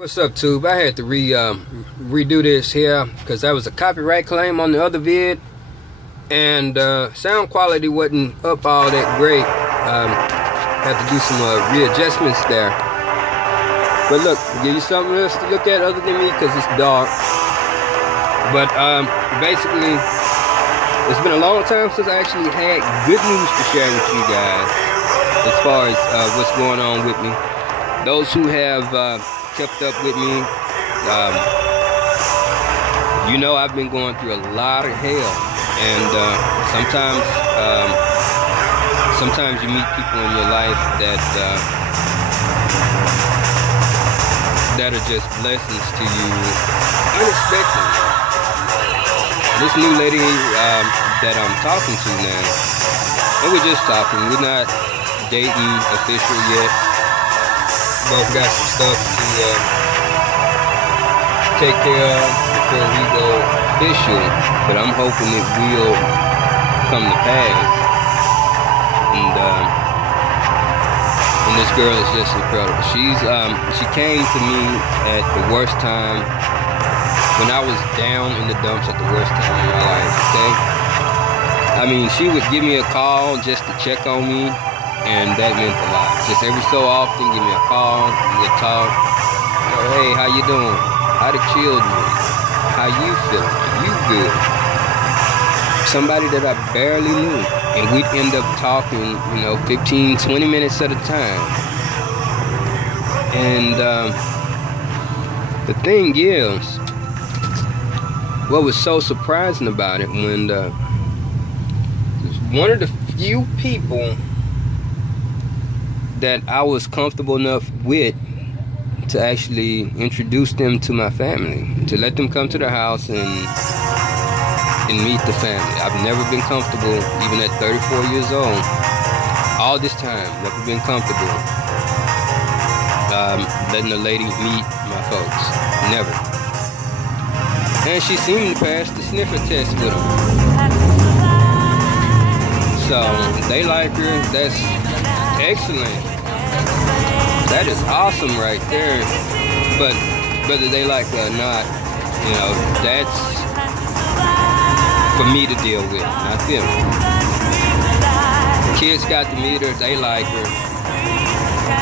What's up, Tube? I had to redo this here because that was a copyright claim on the other vid, and sound quality wasn't up all that great. Had to do some readjustments there. But look, give you something else to look at other than me because it's dark. But basically, it's been a long time since I actually had good news to share with you guys as far as what's going on with me. Those who have kept up with me, you know I've been going through a lot of hell, and sometimes you meet people in your life that that are just blessings to you unexpectedly. This new lady that I'm talking to now, and we're just talking, we're not dating official yet. Both got some stuff to take care of before we go official, but I'm hoping it will come to pass. And this girl is just incredible. She came to me at the worst time, when I was down in the dumps at the worst time in my life. Okay, I mean, she would give me a call just to check on me, and that meant a lot. Just every so often, give me a call, we'd talk. Oh, hey, how you doing? How the children? How you feeling? You good? Somebody that I barely knew, and we'd end up talking, 15, 20 minutes at a time. And the thing is, what was so surprising about it, when one of the few people that I was comfortable enough with to actually introduce them to my family, to let them come to the house and meet the family. I've never been comfortable, even at 34 years old, all this time, never been comfortable letting a lady meet my folks, never. And she seemed to pass the sniffer test with them. So, they like her, that's excellent. That is awesome right there. But whether they like her or not, that's for me to deal with, not them. The kids got to meet her, they like her.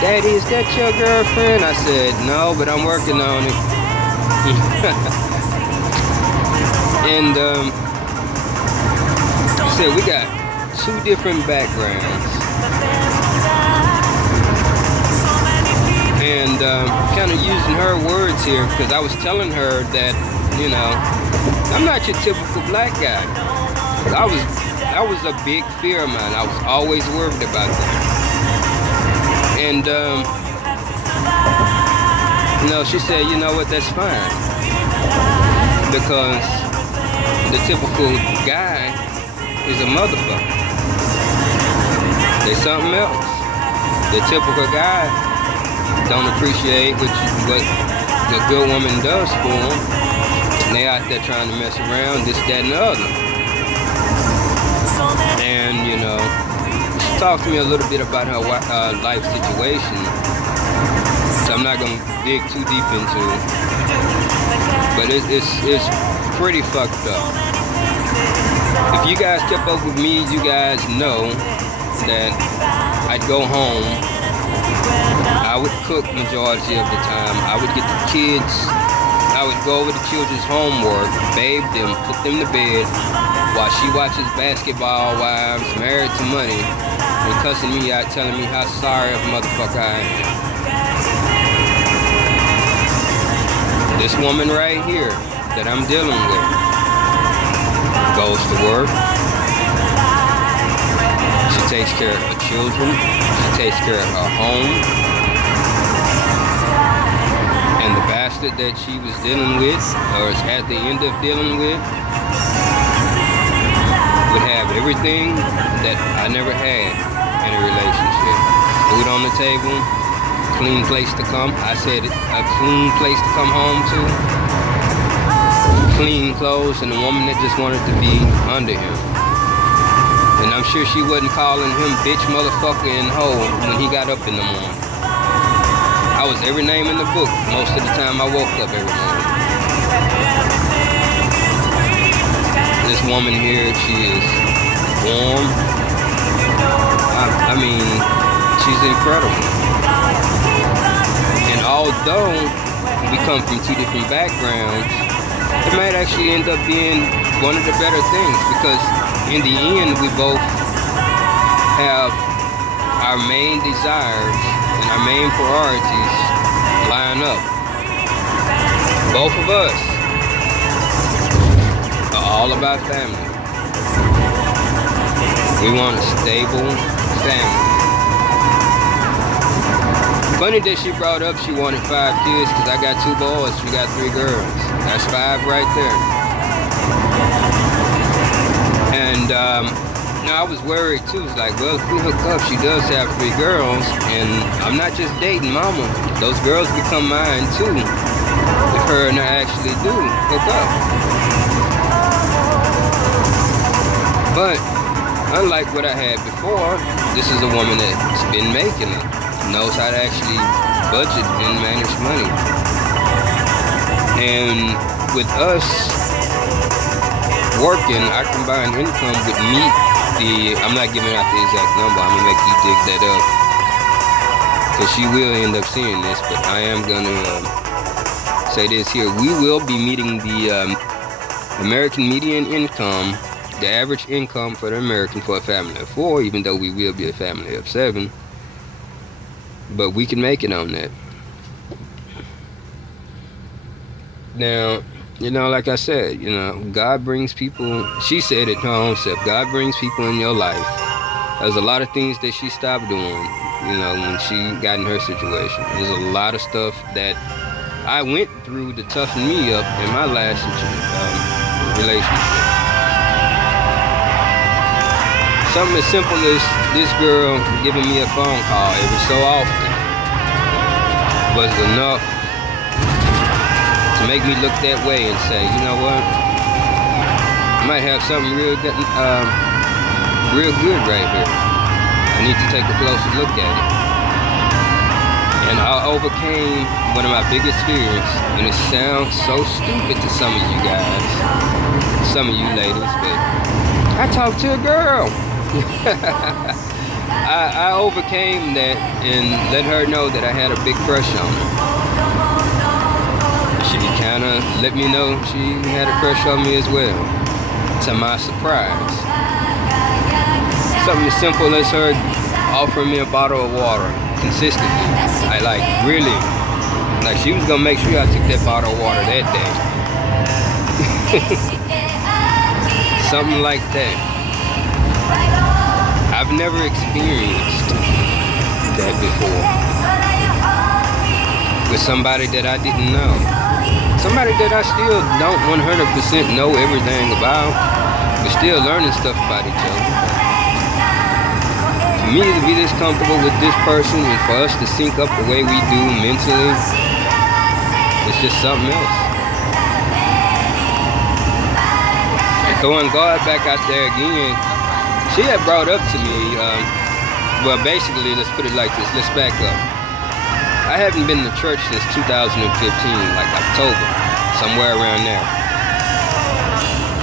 Daddy, is that your girlfriend? I said, no, but I'm working on it. And I said, we got two different backgrounds. And kind of using her words here, because I was telling her that, I'm not your typical black guy. That was a big fear of mine. I was always worried about that. And she said, you know what, that's fine, because the typical guy is a motherfucker. There's something else. The typical guy don't appreciate what the good woman does for them. And they out there trying to mess around, this, that, and the other. And, she talked to me a little bit about her life situation. So I'm not going to dig too deep into it. But it's pretty fucked up. If you guys kept up with me, you guys know that I'd go home. I would cook majority of the time. I would get the kids, I would go over the children's homework, bathe them, put them to bed, while she watches Basketball Wives, Married to Money, and cussing me out, telling me how sorry of a motherfucker I am. This woman right here that I'm dealing with goes to work. She takes care of her children. She takes care of her home. And the bastard that she was dealing with, or is at the end of dealing with, would have everything that I never had in a relationship. Food on the table, clean place to come. I said it, a clean place to come home to. Clean clothes, and a woman that just wanted to be under him. And I'm sure she wasn't calling him bitch, motherfucker, and hoe when he got up in the morning. I was every name in the book. Most of the time I woke up every morning. This woman here, she is warm. I mean, she's incredible. And although we come from two different backgrounds, it might actually end up being one of the better things, because in the end we both have our main desires and our main priorities line up. Both of us are all about family. We want a stable family. Funny that she brought up she wanted 5 kids, because I got 2 boys, she got 3 girls. That's 5 right there. And now I was worried too. It's like, well, if we hook up, she does have 3 girls, and I'm not just dating mama. Those girls become mine too, if her and I actually do hook up. But unlike what I had before, this is a woman that's been making it, knows how to actually budget and manage money. And with us working, our combined income would meet I'm not giving out the exact number, I'm gonna make you dig that up, because she will end up seeing this, but I am gonna say this here. We will be meeting the American median income, the average income for the American for a family of 4, even though we will be a family of 7. But we can make it on that. Now, you know, like I said, you know, God brings people, she said it her own self, God brings people in your life. There's a lot of things that she stopped doing, you know, when she got in her situation. There's a lot of stuff that I went through to toughen me up in my last relationship. Something as simple as this girl giving me a phone call every so often was enough to make me look that way and say, you know what, I might have something real good right here. I need to take a closer look at it. And I overcame one of my biggest fears, and it sounds so stupid to some of you guys, some of you ladies, but I talked to a girl. I overcame that and let her know that I had a big crush on her. She kind of let me know she had a crush on me as well, to my surprise. Something as simple as her offering me a bottle of water consistently. I like, really, like she was gonna make sure I took that bottle of water that day. Something like that. I've never experienced that before with somebody that I didn't know. Somebody that I still don't 100% know everything about, but still learning stuff about each other. For me to be this comfortable with this person and for us to sync up the way we do mentally, it's just something else. And throwing God back out there again, she had brought up to me, well, basically, let's put it like this. Let's back up. I haven't been to church since 2015, like October, somewhere around there.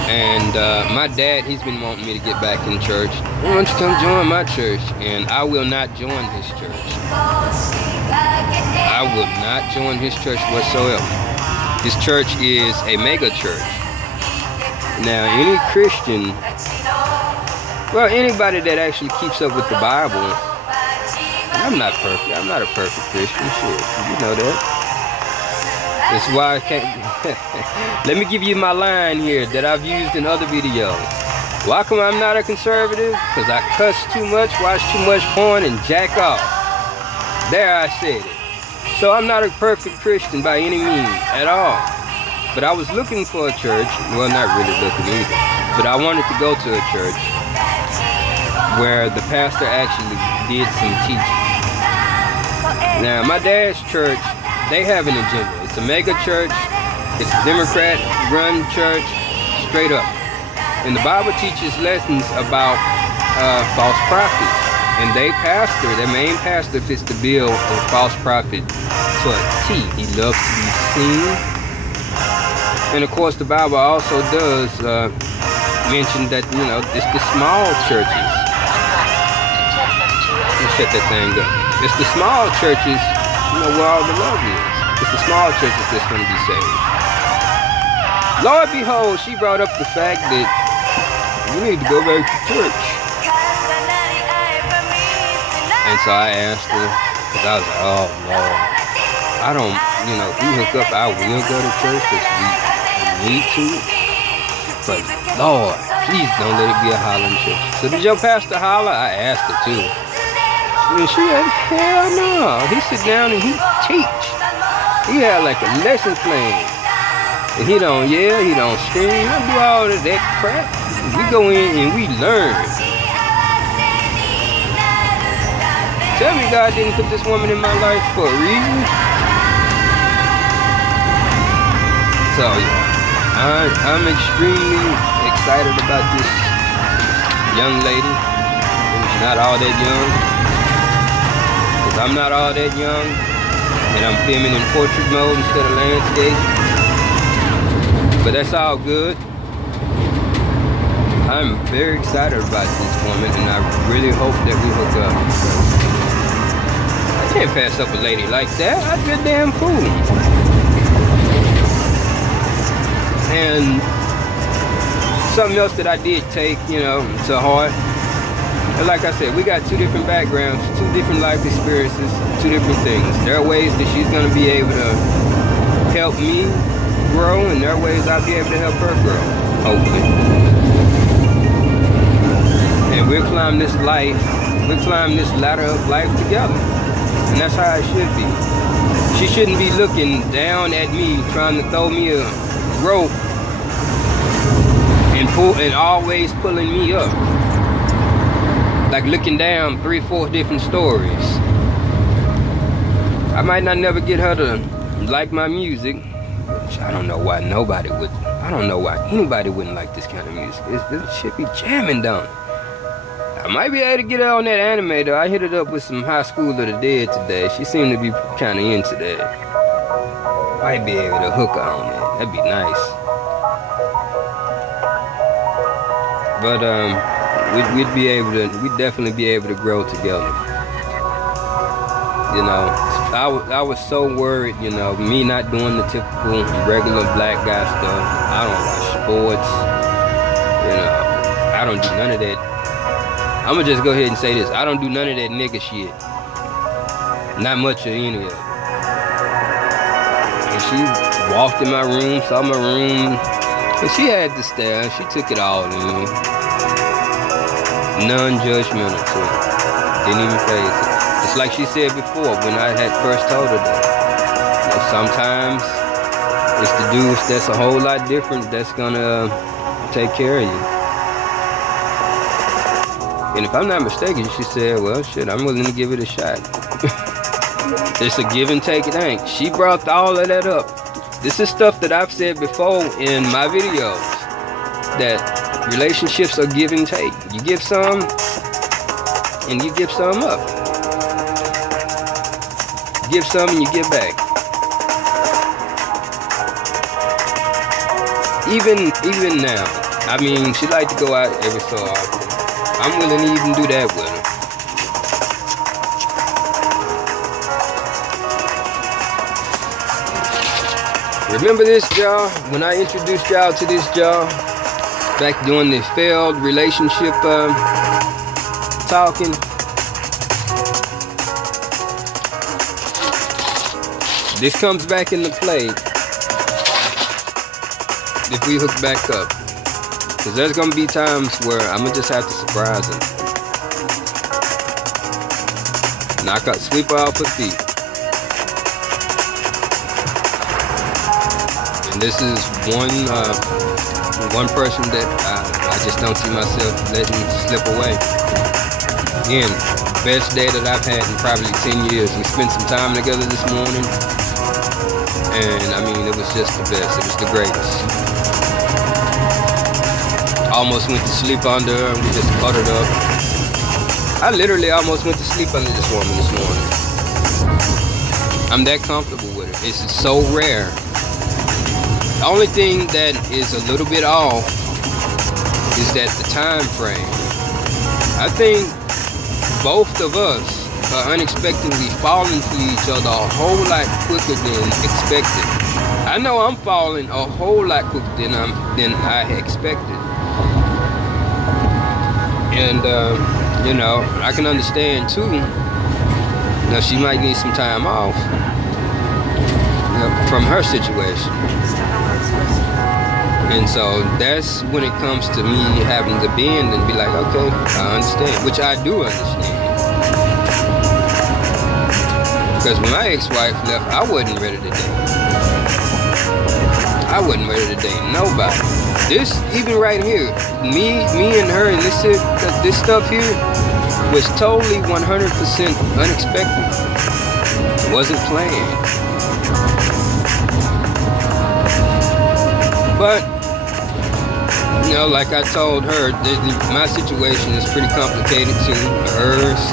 And my dad, he's been wanting me to get back in church. Why don't you come join my church? And I will not join his church. I will not join his church whatsoever. His church is a mega church. Now, any Christian, well, anybody that actually keeps up with the Bible, I'm not perfect. I'm not a perfect Christian. Shit, you know that. That's why I can't. Let me give you my line here that I've used in other videos. Why come I'm not a conservative? Because I cuss too much, watch too much porn, and jack off. There, I said it. So I'm not a perfect Christian by any means at all. But I was looking for a church. Well, not really looking either. But I wanted to go to a church where the pastor actually did some teaching. Now, my dad's church, they have an agenda. It's a mega church. It's a Democrat-run church, straight up. And the Bible teaches lessons about false prophets. And their main pastor fits the bill of a false prophet to a T. He loves to be seen. And of course, the Bible also does mention that, you know, it's the small churches. Let's shut that thing up. It's the small churches, you know, where all the love is. It's the small churches that's going to be saved. Lord, behold, she brought up the fact that you need to go back to church. And so I asked her, because I was like, oh, Lord, I don't, you know, if we hook up, I will go to church because we need to. But Lord, please don't let it be a hollering church. So did your pastor holler? I asked her too. And she said, hell no. He sit down and he teach. He had like a lesson plan. And he don't yell, he don't scream, he don't do all of that crap. We go in and we learn. Tell me God didn't put this woman in my life for a reason. So yeah, I'm extremely excited about this young lady who's not all that young. Because I'm not all that young. And I'm filming in portrait mode instead of landscape. But that's all good. I'm very excited about this woman, and I really hope that we hook up. I can't pass up a lady like that. I'd be a damn fool. And something else that I did take, you know, to heart. And like I said, we got two different backgrounds, two different life experiences, two different things. There are ways that she's going to be able to help me grow, and there are ways I'll be able to help her grow, hopefully. And we'll climb this ladder of life together. And that's how it should be. She shouldn't be looking down at me, trying to throw me a rope and always pulling me up. Like looking down 3-4 different stories. I might not never get her to like my music. I don't know why nobody would. I don't know why anybody wouldn't like this kind of music. It should be jamming down. I might be able to get her on that anime though. I hit it up with some High School of the Dead today. She seemed to be kind of into that. Might be able to hook her on that. That'd be nice. But we'd definitely be able to grow together. You know, I was so worried, you know, me not doing the typical regular black guy stuff. I don't watch sports, you know, I don't do none of that. I'm gonna just go ahead and say this, I don't do none of that nigga shit. Not much of any of it. And she walked in my room, saw my room, and she had the style, she took it all in. Non-judgmental too. Didn't even phase it. It's like she said before when I had first told her that. You know, sometimes it's the dudes that's a whole lot different that's gonna take care of you. And if I'm not mistaken, she said, well, shit, I'm willing to give it a shot. It's a give and take, it ain't. She brought all of that up. This is stuff that I've said before in my videos. That relationships are give and take. You give some, and you give some up. Give some and you give back. Even now, I mean, she like to go out every so often. I'm willing to even do that with her. Remember this, y'all? When I introduced y'all to this, y'all, back doing this failed relationship talking. This comes back into play if we hook back up. Because there's going to be times where I'm going to just have to surprise her. Knock out, sweep her off her feet. And this is one person that I just don't see myself letting slip away. Again, best day that I've had in probably 10 years. We spent some time together this morning. And I mean, it was just the best. It was the greatest. Almost went to sleep under her and we just cuddled up. I literally almost went to sleep under this woman this morning. I'm that comfortable with it. It's so rare. The only thing that is a little bit off is that the time frame. I think both of us are unexpectedly falling for each other a whole lot quicker than expected. I know I'm falling a whole lot quicker than I expected. And you know, I can understand too. Now she might need some time off, you know, from her situation. And so that's when it comes to me having to bend and be like, okay, I understand, which I do understand. Because when my ex-wife left, I wasn't ready to date. I wasn't ready to date nobody. This, even right here, me and her, and this stuff here was totally 100% unexpected. It wasn't planned. But you know, like I told her, my situation is pretty complicated too. Hers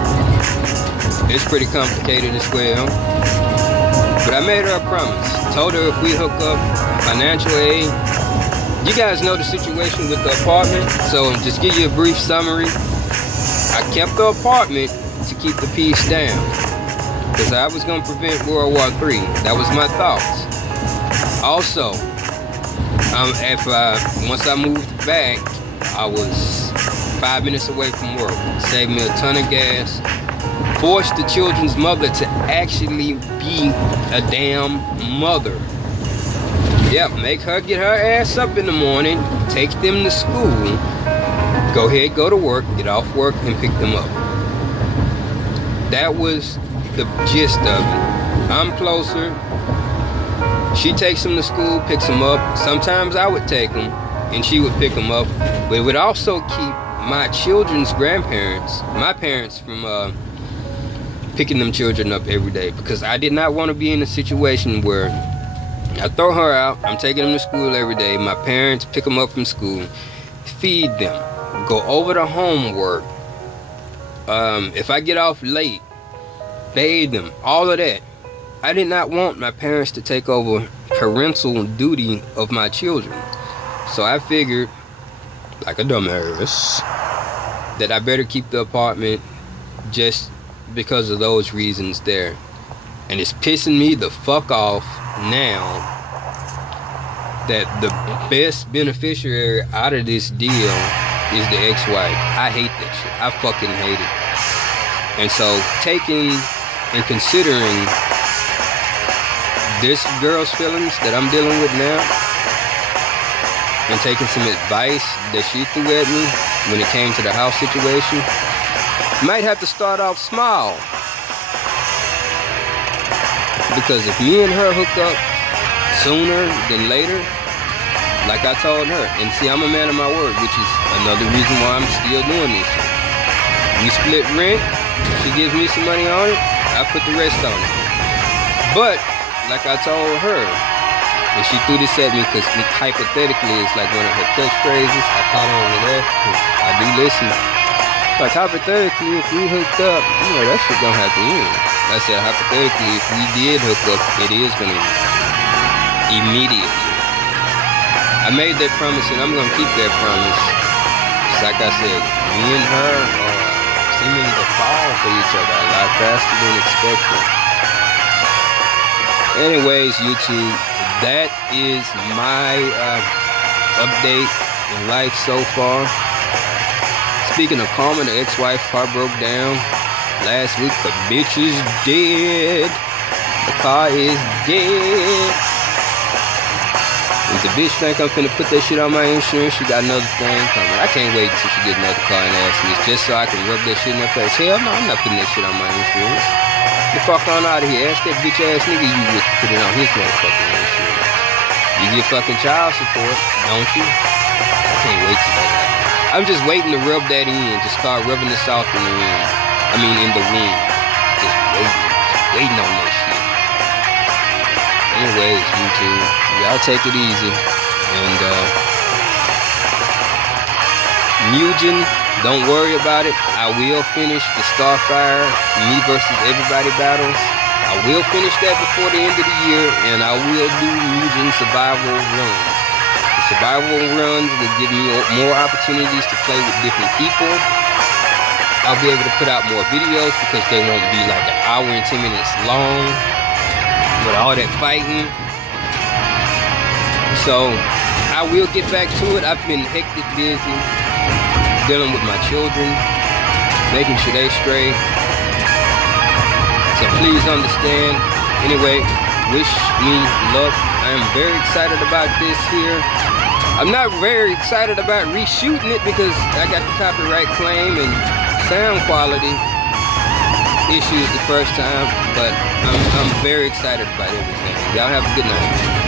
is pretty complicated as well. But I made her a promise. Told her if we hook up, financial aid. You guys know the situation with the apartment, so just give you a brief summary. I kept the apartment to keep the peace down, because I was going to prevent World War III. That was my thoughts. Also, once I moved back, I was 5 minutes away from work. Saved me a ton of gas. Forced the children's mother to actually be a damn mother. Yep, make her get her ass up in the morning, take them to school, go ahead, go to work, get off work, and pick them up. That was the gist of it. I'm closer. She takes them to school, picks them up. Sometimes I would take them, and she would pick them up. But it would also keep my children's grandparents, my parents, from picking them children up every day. Because I did not want to be in a situation where I throw her out, I'm taking them to school every day, my parents pick them up from school, feed them, go over the homework. If I get off late, bathe them, all of that. I did not want my parents to take over parental duty of my children. So I figured, like a dumbass, that I better keep the apartment just because of those reasons there. And it's pissing me the fuck off now that the best beneficiary out of this deal is the ex-wife. I hate that shit. I fucking hate it. And so taking and considering this girl's feelings that I'm dealing with now, and taking some advice that she threw at me when it came to the house situation, might have to start off small. Because if me and her hook up sooner than later, like I told her, and see, I'm a man of my word, which is another reason why I'm still doing this. We split rent, she gives me some money on it, I put the rest on it. But like I told her, and she threw this at me because hypothetically it's like one of her catchphrases. I caught on with that because I do listen. Like hypothetically, if we hooked up, you know, that shit don't have to end. I said hypothetically, if we did hook up, it is gonna end immediately. I made that promise and I'm gonna keep that promise. Just like I said, me and her are seeming to fall for each other a lot faster than expected. Anyways, YouTube, that is my update in life so far. Speaking of karma, the ex-wife car broke down last week. The bitch is dead. The car is dead. If the bitch think I'm finna put that shit on my insurance, she got another thing coming. I can't wait till she get another car and ask me just so I can rub that shit in her face. Hell no, I'm not putting that shit on my insurance. The fuck on out of here. Ask that bitch ass nigga you would put it on his motherfucking insurance. You get fucking child support, don't you? I can't wait till that happens. I'm just waiting to rub that in. Just start rubbing the salt in the wind. I mean in the wind. Just waiting on that shit. Anyways, YouTube, y'all take it easy. And Mugen Don't worry about it. I will finish the Starfire Me versus Everybody battles. I will finish that before the end of the year, and I will do Mugen survival runs. The survival runs will give me more opportunities to play with different people. I'll be able to put out more videos because they won't be like an hour and 10 minutes long with all that fighting. So I will get back to it. I've been hectic busy dealing with my children, making sure they straight. So please understand. Anyway, wish me luck. I am very excited about this here. I'm not very excited about reshooting it because I got the copyright claim and sound quality issues the first time, but I'm very excited about everything. Y'all have a good night.